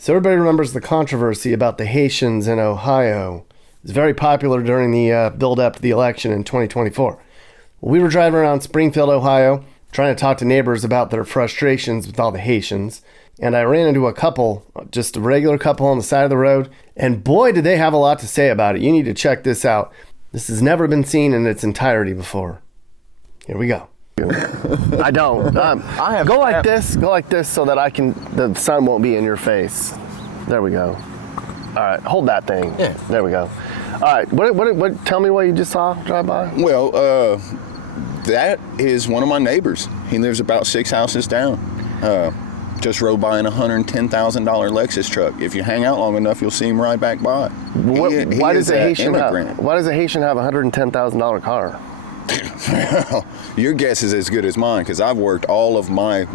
So everybody remembers the controversy about the Haitians in Ohio. It was very popular during the build-up to the election in 2024. Well, we were driving around Springfield, Ohio, trying to talk to neighbors about their frustrations with all the Haitians. And I ran into a couple, just a regular couple on the side of the road. And boy, did they have a lot to say about it. You need to check this out. This has never been seen in its entirety before. Here we go. I don't. I have. Go like this so that the sun won't be in your face. There we go. All right, hold that thing. Yeah. There we go. All right, what? Tell me what you just saw drive by. Well, that is one of my neighbors. He lives about 6 houses down. Just rode by in a $110,000 Lexus truck. If you hang out long enough, you'll see him ride back by. Why does a Haitian have a $110,000 car? Well, your guess is as good as mine, because I've worked all of my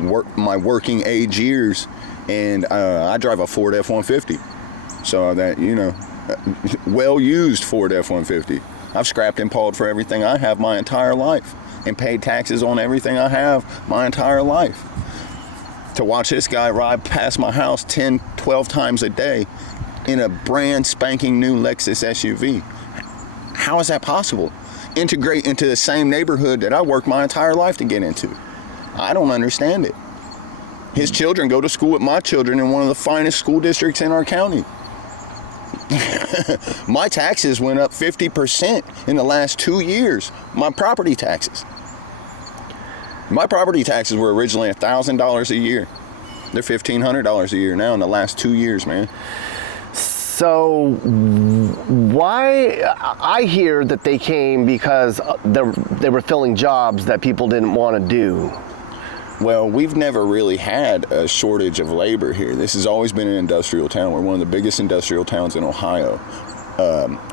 working age years, and I drive a Ford F-150. So that, well-used Ford F-150. I've scrapped and pawed for everything I have my entire life, and paid taxes on everything I have my entire life. To watch this guy ride past my house 10, 12 times a day in a brand spanking new Lexus SUV. How is that possible? Integrate into the same neighborhood that I worked my entire life to get into. I don't understand it. His children go to school with my children in one of the finest school districts in our county. My taxes went up 50% in the last 2 years. My property taxes. My property taxes were originally $1,000 a year. They're $1,500 a year now in the last 2 years, man. So why? I hear that they came because they were filling jobs that people didn't want to do. Well, we've never really had a shortage of labor here. This has always been an industrial town. We're one of the biggest industrial towns in Ohio.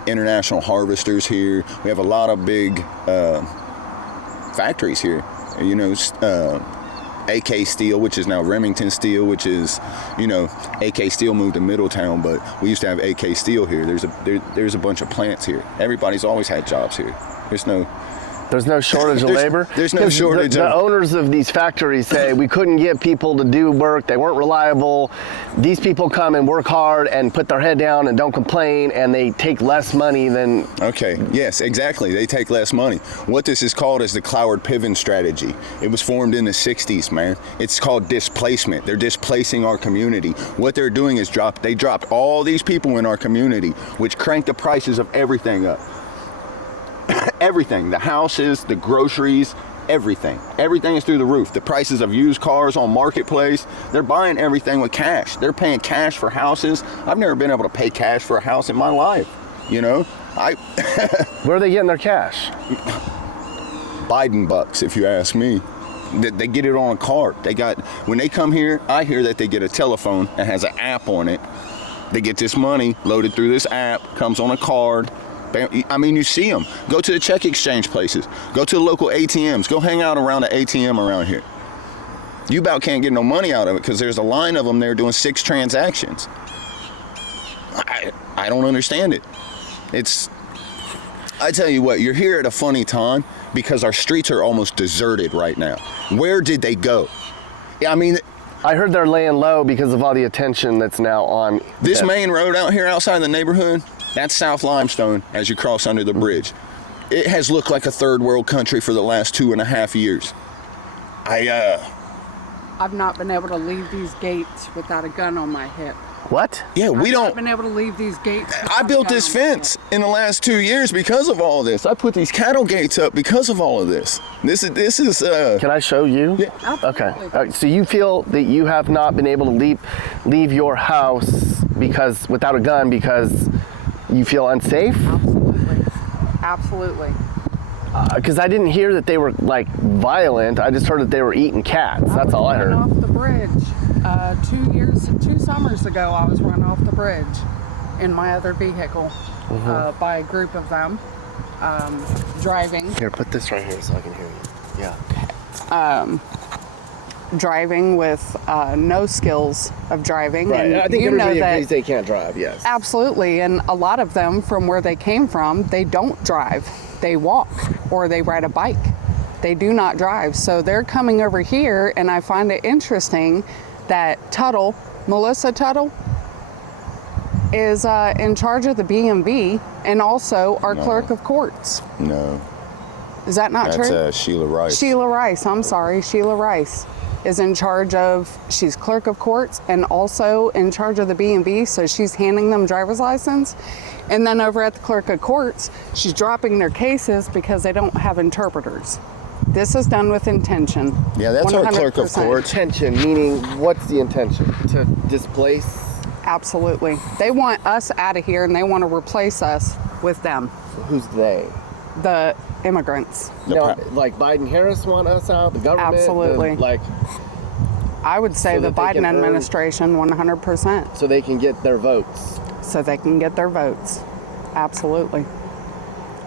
International harvesters here. We have a lot of big factories here. AK Steel, which is now Remington Steel, which is, AK Steel moved to Middletown, but we used to have AK Steel here. There's a bunch of plants here. Everybody's always had jobs here. There's no shortage of labor? There's no shortage The owners of these factories say we couldn't get people to do work. They weren't reliable. These people come and work hard and put their head down and don't complain, and they take less money than... Okay, yes, exactly. They take less money. What this is called is the Cloward-Piven strategy. It was formed in the 60s, man. It's called displacement. They're displacing our community. What they're doing is they dropped all these people in our community, which cranked the prices of everything up. Everything, the houses, the groceries, everything is through the roof. The prices of used cars on Marketplace, they're buying everything with cash. They're paying cash for houses. I've never been able to pay cash for a house in my life. Where are they getting their cash? Biden bucks, if you ask me. They get it on a card. When they come here, I hear that they get a telephone that has an app on it. They get this money loaded through this app, comes on a card. I mean, you see them. Go to the check exchange places. Go to the local ATMs. Go hang out around the ATM around here. You about can't get no money out of it because there's a line of them there doing 6 transactions. I don't understand it. I tell you what, you're here at a funny time because our streets are almost deserted right now. Where did they go? I mean... I heard they're laying low because of all the attention that's now on... This main road out here outside the neighborhood... That's South Limestone as you cross under the bridge. It has looked like a third world country for the last 2.5 years. I've not been able to leave these gates without a gun on my hip. What? Yeah, I've not been able to leave these gates. I built this fence in the last 2 years because of all of this. I put these cattle gates up because of all of this. This is. Can I show you? Yeah. Absolutely. Okay. So you feel that you have not been able to leave your house without a gun because you feel unsafe? Absolutely. Because I didn't hear that they were violent. I just heard that they were eating cats. That's all I heard. Off the bridge. 2 summers ago, I was run off the bridge in my other vehicle by a group of them driving. Here, put this right here so I can hear you. Yeah. Driving with no skills of driving. Right. And I think you everybody know agrees they can't drive, yes. Absolutely. And a lot of them, from where they came from, they don't drive. They walk or they ride a bike. They do not drive. So they're coming over here, and I find it interesting that Melissa Tuttle, is in charge of the BMV and also our No. clerk of courts. No, Is that not true? that's Sheila Rice. Sheila Rice, I'm sorry. Sheila Rice is in charge of, she's clerk of courts and also in charge of the BMV, so she's handing them driver's license. And then over at the clerk of courts, she's dropping their cases because they don't have interpreters. This is done with intention. Yeah, that's our clerk of 100%. courts. Intention, meaning what's the intention? To displace? Absolutely. They want us out of here and they want to replace us with them, Who's they? the immigrants. No, like Biden-Harris want us out, the government? Absolutely. Like, I would say So the that they can Biden earn- administration 100%, so they can get their votes. so they can get their votes. Absolutely.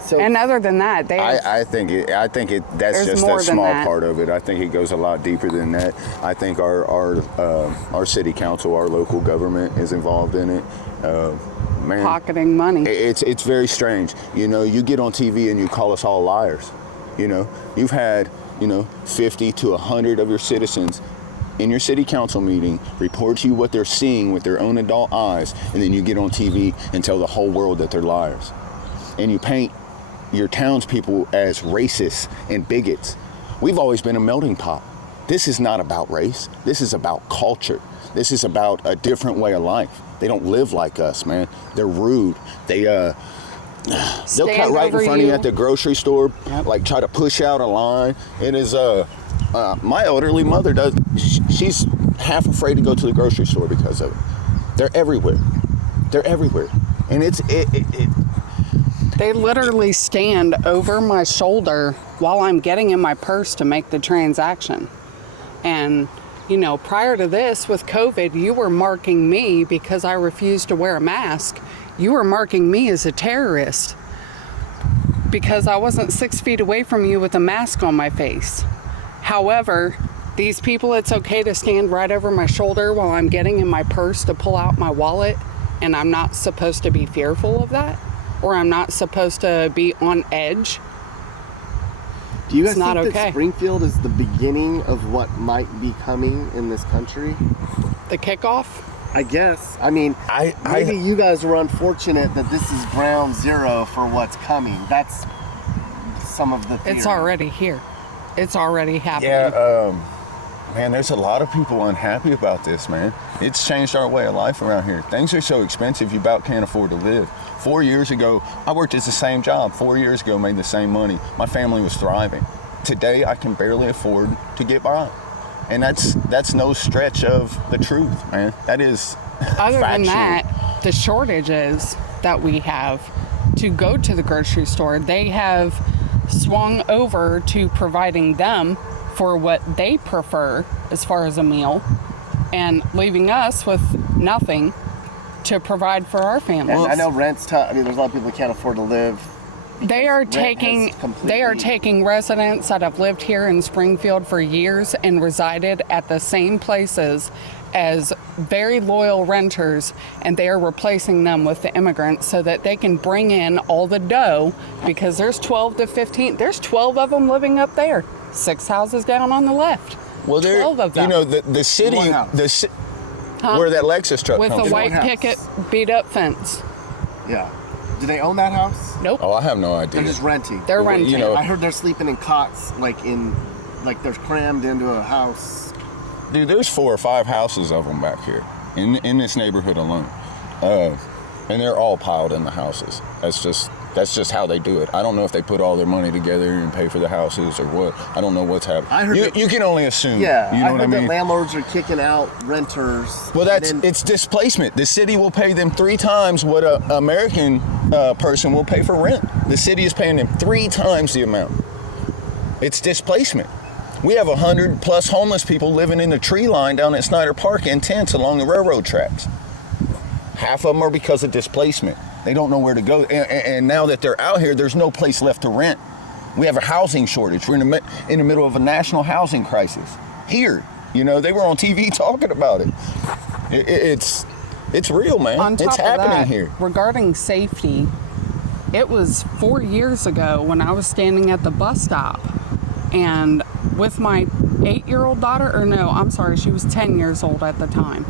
So And other than that, they I think that's There's just more a than small that. part of it. I think it goes a lot deeper than that. I think our city council, our local government is involved in it. Man, pocketing money. it's very strange. You know, you get on TV and you call us all liars. You know, you've had 50 to 100 of your citizens in your city council meeting report to you what they're seeing with their own adult eyes, and then you get on TV and tell the whole world that they're liars, and you paint your townspeople as racists and bigots. We've always been a melting pot. This is not about race. This is about culture. This is about a different way of life. They don't live like us, man. They're rude. They'll cut Stand right in over front of you you. at the grocery store, Yep. like try to push out a line. It is my elderly mother does. She's half afraid to go to the grocery store because of it. They're everywhere. They're everywhere, and it They literally stand over my shoulder while I'm getting in my purse to make the transaction. And, prior to this, with COVID, you were marking me because I refused to wear a mask. You were marking me as a terrorist because I wasn't 6 feet away from you with a mask on my face. However, these people, it's okay to stand right over my shoulder while I'm getting in my purse to pull out my wallet, and I'm not supposed to be fearful of that? Or I'm not supposed to be on edge? do you guys it's not think okay. that Springfield is the beginning of what might be coming in this country? The kickoff? I guess. I mean, maybe you guys were unfortunate that this is ground zero for what's coming. That's some of the theory. It's already here. It's already happening. man, there's a lot of people unhappy about this, man. It's changed our way of life around here. Things are so expensive, you about can't afford to live. 4 years ago, I worked at the same job. 4 years ago, made the same money. My family was thriving. Today, I can barely afford to get by. And that's no stretch of the truth, man. That is Other than factual. that, the shortages that we have to go to the grocery store, they have swung over to providing them for what they prefer as far as a meal and leaving us with nothing to provide for our families. And I know rent's tough. I mean, there's a lot of people that can't afford to live. They are Rent taking has completely- they are taking residents that have lived here in Springfield for years and resided at the same places as very loyal renters, and they are replacing them with the immigrants so that they can bring in all the dough, because there's 12 to 15, there's 12 of them living up there, 6 houses down on the left. Well, 12 of them. the city, One house. where that Lexus truck With comes a from. white house. picket beat up fence. Yeah. Do they own that house? Nope. Oh, I have no idea. They're just renting. They're Well, renting. you know- I heard they're sleeping in cots, like they're crammed into a house. Dude, there's 4 or 5 houses of them back here in this neighborhood alone, and they're all piled in the houses. That's just how they do it. I don't know if they put all their money together and pay for the houses or what. I don't know what's happening. I heard you, that- you can only assume. Yeah, you know I what heard I mean. that landlords are kicking out renters. Well, and then- it's displacement. The city will pay them 3 times what an American person will pay for rent. The city is paying them 3 times the amount. It's displacement. We have 100+ homeless people living in the tree line down at Snyder Park in tents along the railroad tracks. Half of them are because of displacement. They don't know where to go. And now that they're out here, there's no place left to rent. We have a housing shortage. We're in the middle of a national housing crisis. Here, they were on TV talking about it. It's real, man. On top It's of happening that, here. regarding safety, it was 4 years ago when I was standing at the bus stop and with my 8-year-old daughter, or no, I'm sorry, she was 10 years old at the time.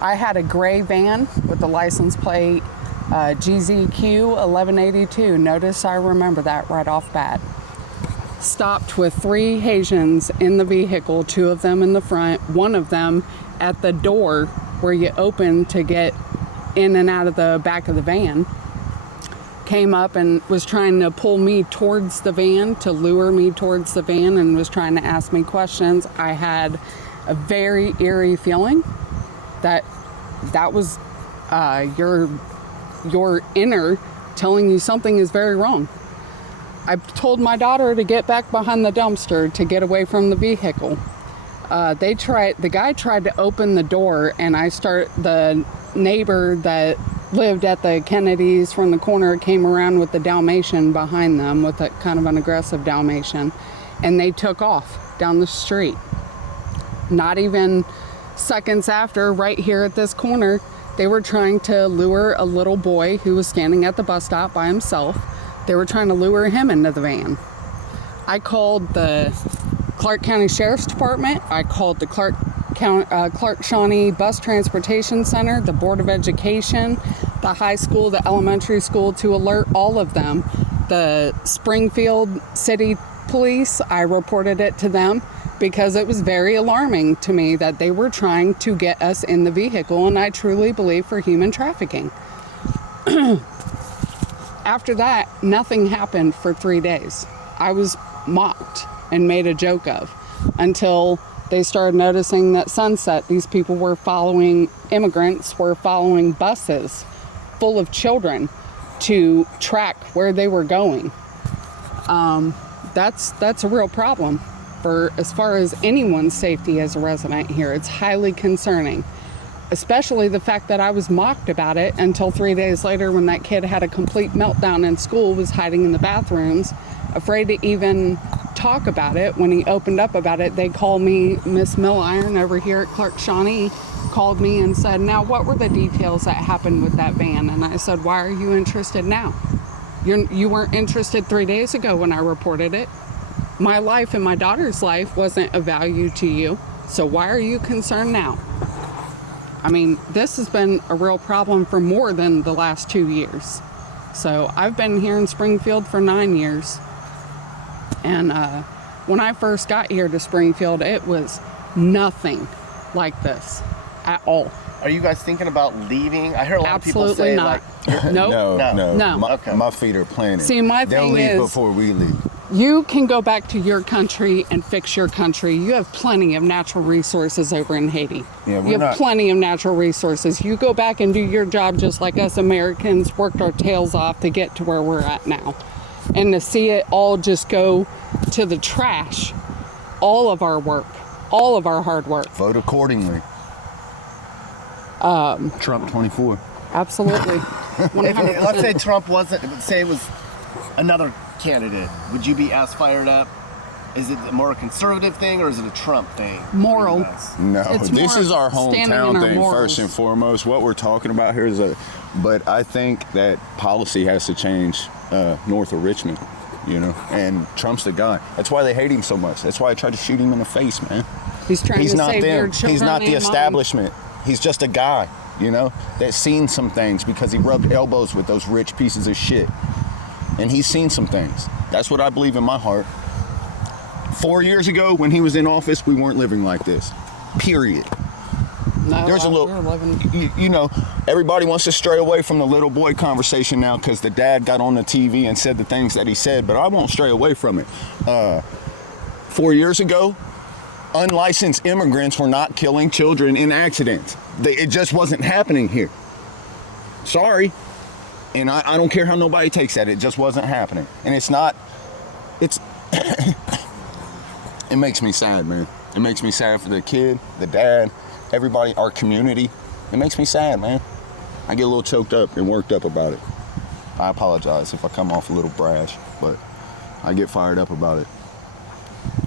I had a gray van with the license plate GZQ 1182. Notice I remember that right off bat. Stopped with 3 Haitians in the vehicle, 2 of them in the front, one of them at the door where you open to get in and out of the back of the van. Came up and was trying to pull me towards the van, to lure me towards the van, and was trying to ask me questions. I had a very eerie feeling that was your inner telling you something is very wrong. I told my daughter to get back behind the dumpster to get away from the vehicle. The guy tried to open the door, and the neighbor that lived at the Kennedys from the corner came around with the Dalmatian behind them, with a kind of an aggressive Dalmatian, and they took off down the street. Not even seconds after, right here at this corner, they were trying to lure a little boy who was standing at the bus stop by himself. They were trying to lure him into the van. I called the Clark County Sheriff's Department. I called the Clark Shawnee Bus Transportation Center, the Board of Education, the high school, the elementary school, to alert all of them. The Springfield City Police, I reported it to them because it was very alarming to me that they were trying to get us in the vehicle, and I truly believe for human trafficking. After that, nothing happened for 3 days. I was mocked and made a joke of until they started noticing that Sunset, these people were following, immigrants were following buses full of children to track where they were going. That's a real problem for as far as anyone's safety as a resident here. It's highly concerning, especially the fact that I was mocked about it until 3 days later, when that kid had a complete meltdown in school, was hiding in the bathrooms, afraid to even talk about it. When he opened up about it, they called me, Miss Milliron over here at Clark Shawnee called me and said, now what were the details that happened with that van? And I said, why are you interested now? You weren't interested 3 days ago when I reported it. My life and my daughter's life wasn't of value to you, so why are you concerned now? I mean, this has been a real problem for more than the last 2 years. So I've been here in Springfield for 9 years. And when I first got here to Springfield, it was nothing like this at all. Are you guys thinking about leaving? I heard a lot Absolutely of people say not. like, Nope. No. Okay. My feet are planted. See, my They'll thing leave is, before we leave. you can go back to your country and fix your country. You have plenty of natural resources over in Haiti. Yeah, you have plenty of natural resources. You go back and do your job just like us Americans worked our tails off to get to where we're at now. And to see it all just go to the trash, all of our work, all of our hard work. Vote accordingly. Trump 24. Absolutely. 100%. Let's say Trump wasn't, say it was another candidate. Would you be as fired up? Is it a more conservative thing or is it a Trump thing? Moral. No, It's this more is our standing in hometown our thing morals. first and foremost. What we're talking about here is but I think that policy has to change north of Richmond, you know, and Trump's the guy. That's why they hate him so much. That's why I tried to shoot him in the face, man. He's trying He's to not save your them. children He's not the and mine. establishment. He's just a guy, you know, that's seen some things because he rubbed elbows with those rich pieces of shit. And he's seen some things. That's what I believe in my heart. 4 years ago, when he was in office, we weren't living like this. Period. No, There's a we're little, living- you know, everybody wants to stray away from the little boy conversation now because the dad got on the TV and said the things that he said, but I won't stray away from it. 4 years ago, unlicensed immigrants were not killing children in accidents. It just wasn't happening here. Sorry. And I don't care how nobody takes that. It just wasn't happening. And it's it makes me sad, man. It makes me sad for the kid, the dad, everybody, our community. It makes me sad, man. I get a little choked up and worked up about it. I apologize if I come off a little brash, but I get fired up about it.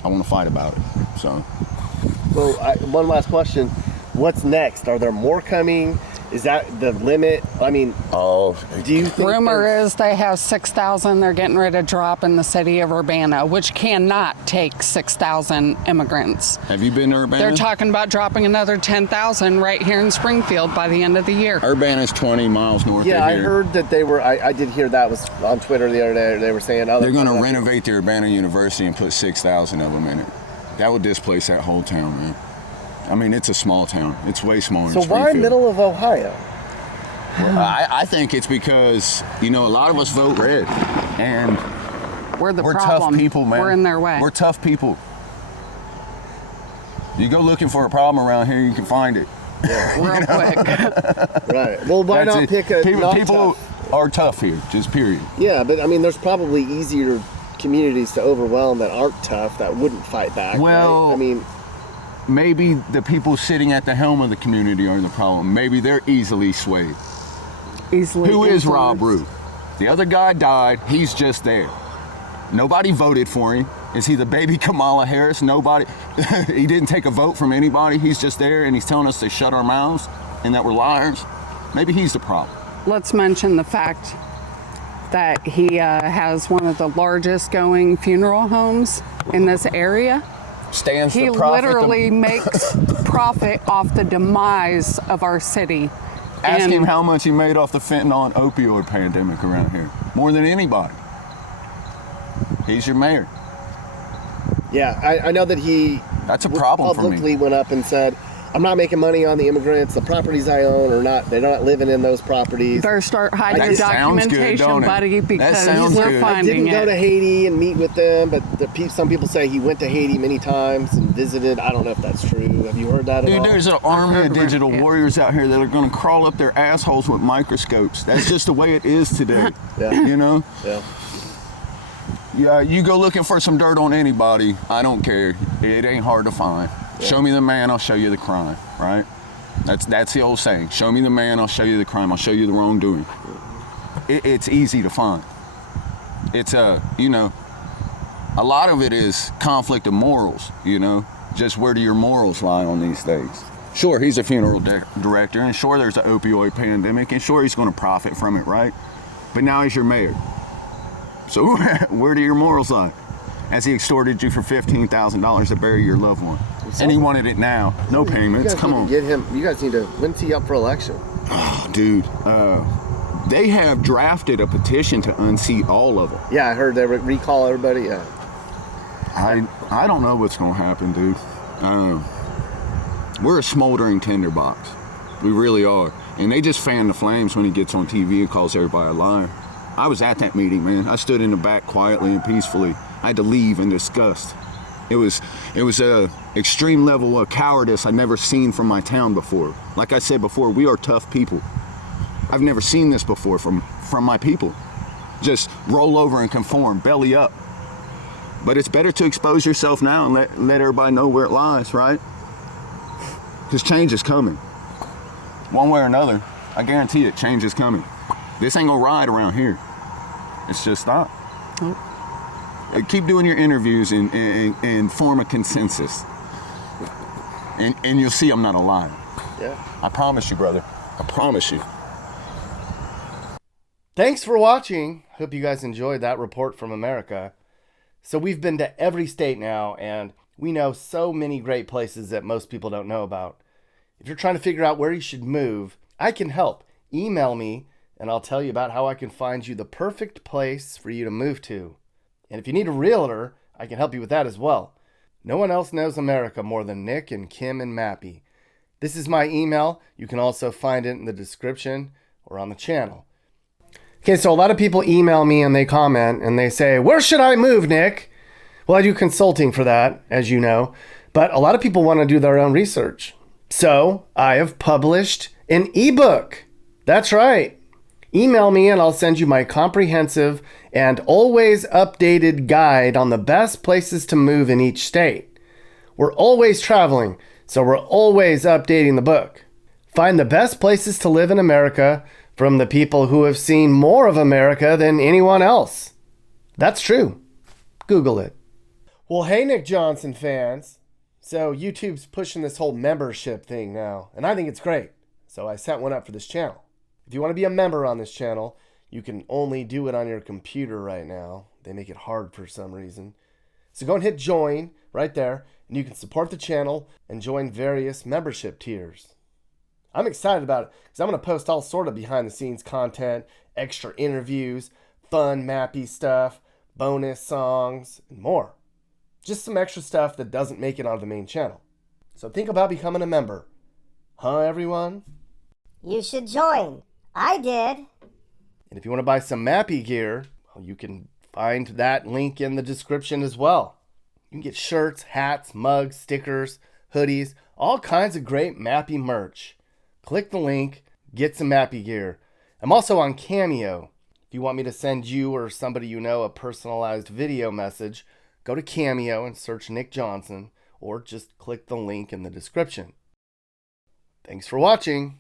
I want to fight about it, so. Well, one last question. What's next? Are there more coming? Is that the limit? I mean, Oh, do you think Rumor is they have 6,000 they're getting ready to drop in the city of Urbana, which cannot take 6,000 immigrants. have you been to Urbana? They're talking about dropping another 10,000 right here in Springfield by the end of the year. Urbana's 20 miles north Yeah, of I here. heard that they were. I did hear that was on Twitter the other day. They were saying, "Oh, They're going to renovate the Urbana University and put 6,000 of them in it. That would displace that whole town, man. I mean, it's a small town. It's way smaller So than why Springfield. middle of Ohio? I think it's because, a lot of us vote red. And We're the we're problem. tough people, man. We're in their way. We're tough people. You go looking for a problem around here, you can find it. Real quick. Right. Well, why That's not it. pick a people, non-tough? are tough here, just period. Yeah, but I mean, there's probably easier communities to overwhelm that aren't tough that wouldn't fight back. Well, right? I mean, maybe the people sitting at the helm of the community are the problem. Maybe they're easily swayed. Easily Who is Rob influenced. Root? The other guy died. He's just there. Nobody voted for him. Is he the baby Kamala Harris? Nobody. He didn't take a vote from anybody. He's just there, and he's telling us to shut our mouths and that we're liars. Maybe he's the problem. Let's mention the fact that he has one of the largest going funeral homes in this area. Stands He to profit. literally makes profit off the demise of our city. Ask And him how much he made off the fentanyl and opioid pandemic around here. More than anybody. He's your mayor. yeah, I know that he That's a problem for me. publicly went up and said, "I'm not making money on the immigrants. The properties I own are not. They're not living in those properties." better start hiding That your sounds good, documentation, don't it? buddy, That because sounds we're good. I finding didn't go to it. Haiti and meet with them, but some people say he went to Haiti many times and visited. I don't know if that's true. Have you heard that at Dude, all? there's an army heard of about digital it, yeah. warriors out here that are going to crawl up their assholes with microscopes. That's just the way it is today. Yeah. Yeah, you go looking for some dirt on anybody, I don't care. It ain't hard to find. Yeah. Show me the man, I'll show you the crime, right? That's the old saying. Show me the man, I'll show you the crime. I'll show you the wrongdoing. It's easy to find. It's a lot of it is conflict of morals, Just where do your morals lie on these things? Sure, he's a funeral director, and sure there's an opioid pandemic, and sure he's going to profit from it, right? But now he's your mayor. So where do your morals lie? As he extorted you for $15,000 to bury your loved one. And he wanted it now. No payments. Come on. Get him. You guys need to. When's he up for election? Oh, dude, they have drafted a petition to unseat all of them. Yeah, I heard they recall everybody. Yeah. I don't know what's going to happen, dude. We're a smoldering tinderbox. We really are. And they just fan the flames when he gets on TV and calls everybody a liar. I was at that meeting, man. I stood in the back quietly and peacefully. I had to leave in disgust. It was a extreme level of cowardice I'd never seen from my town before. Like I said before, we are tough people. I've never seen this before from my people. Just roll over and conform, belly up. But it's better to expose yourself now and let everybody know where it lies, right? Because change is coming. One way or another, I guarantee it, change is coming. This ain't gonna ride around here. It's just not. Nope. Keep doing your interviews and form a consensus. And you'll see I'm not a liar. Yeah. I promise you, brother. I promise you. Thanks for watching. Hope you guys enjoyed that report from America. So we've been to every state now, and we know so many great places that most people don't know about. If you're trying to figure out where you should move, I can help. Email me, and I'll tell you about how I can find you the perfect place for you to move to. And if you need a realtor, I can help you with that as well. No one else knows America more than Nick and Kim and Mappy. This is my email. You can also find it in the description or on the channel. Okay, so a lot of people email me and they comment and they say, "Where should I move, Nick?" Well, I do consulting for that, as you know, but a lot of people want to do their own research. So I have published an ebook. That's right. Email me and I'll send you my comprehensive and always updated guide on the best places to move in each state. We're always traveling, so we're always updating the book. Find the best places to live in America from the people who have seen more of America than anyone else. That's true. Google it. Well, hey, Nick Johnson fans. So YouTube's pushing this whole membership thing now, and I think it's great. So I set one up for this channel. If you want to be a member on this channel, you can only do it on your computer right now. They make it hard for some reason. So go and hit join right there, and you can support the channel and join various membership tiers. I'm excited about it because I'm going to post all sort of behind the scenes content, extra interviews, fun mappy stuff, bonus songs, and more. Just some extra stuff that doesn't make it onto the main channel. So think about becoming a member. Huh, everyone? You should join. I did. And if you want to buy some mappy gear, well, you can find that link in the description as well. You can get shirts, hats, mugs, stickers, hoodies, all kinds of great mappy merch. Click the link, get some mappy gear. I'm also on Cameo. If you want me to send you or somebody you know a personalized video message, go to Cameo and search Nick Johnson, or just click the link in the description. Thanks for watching.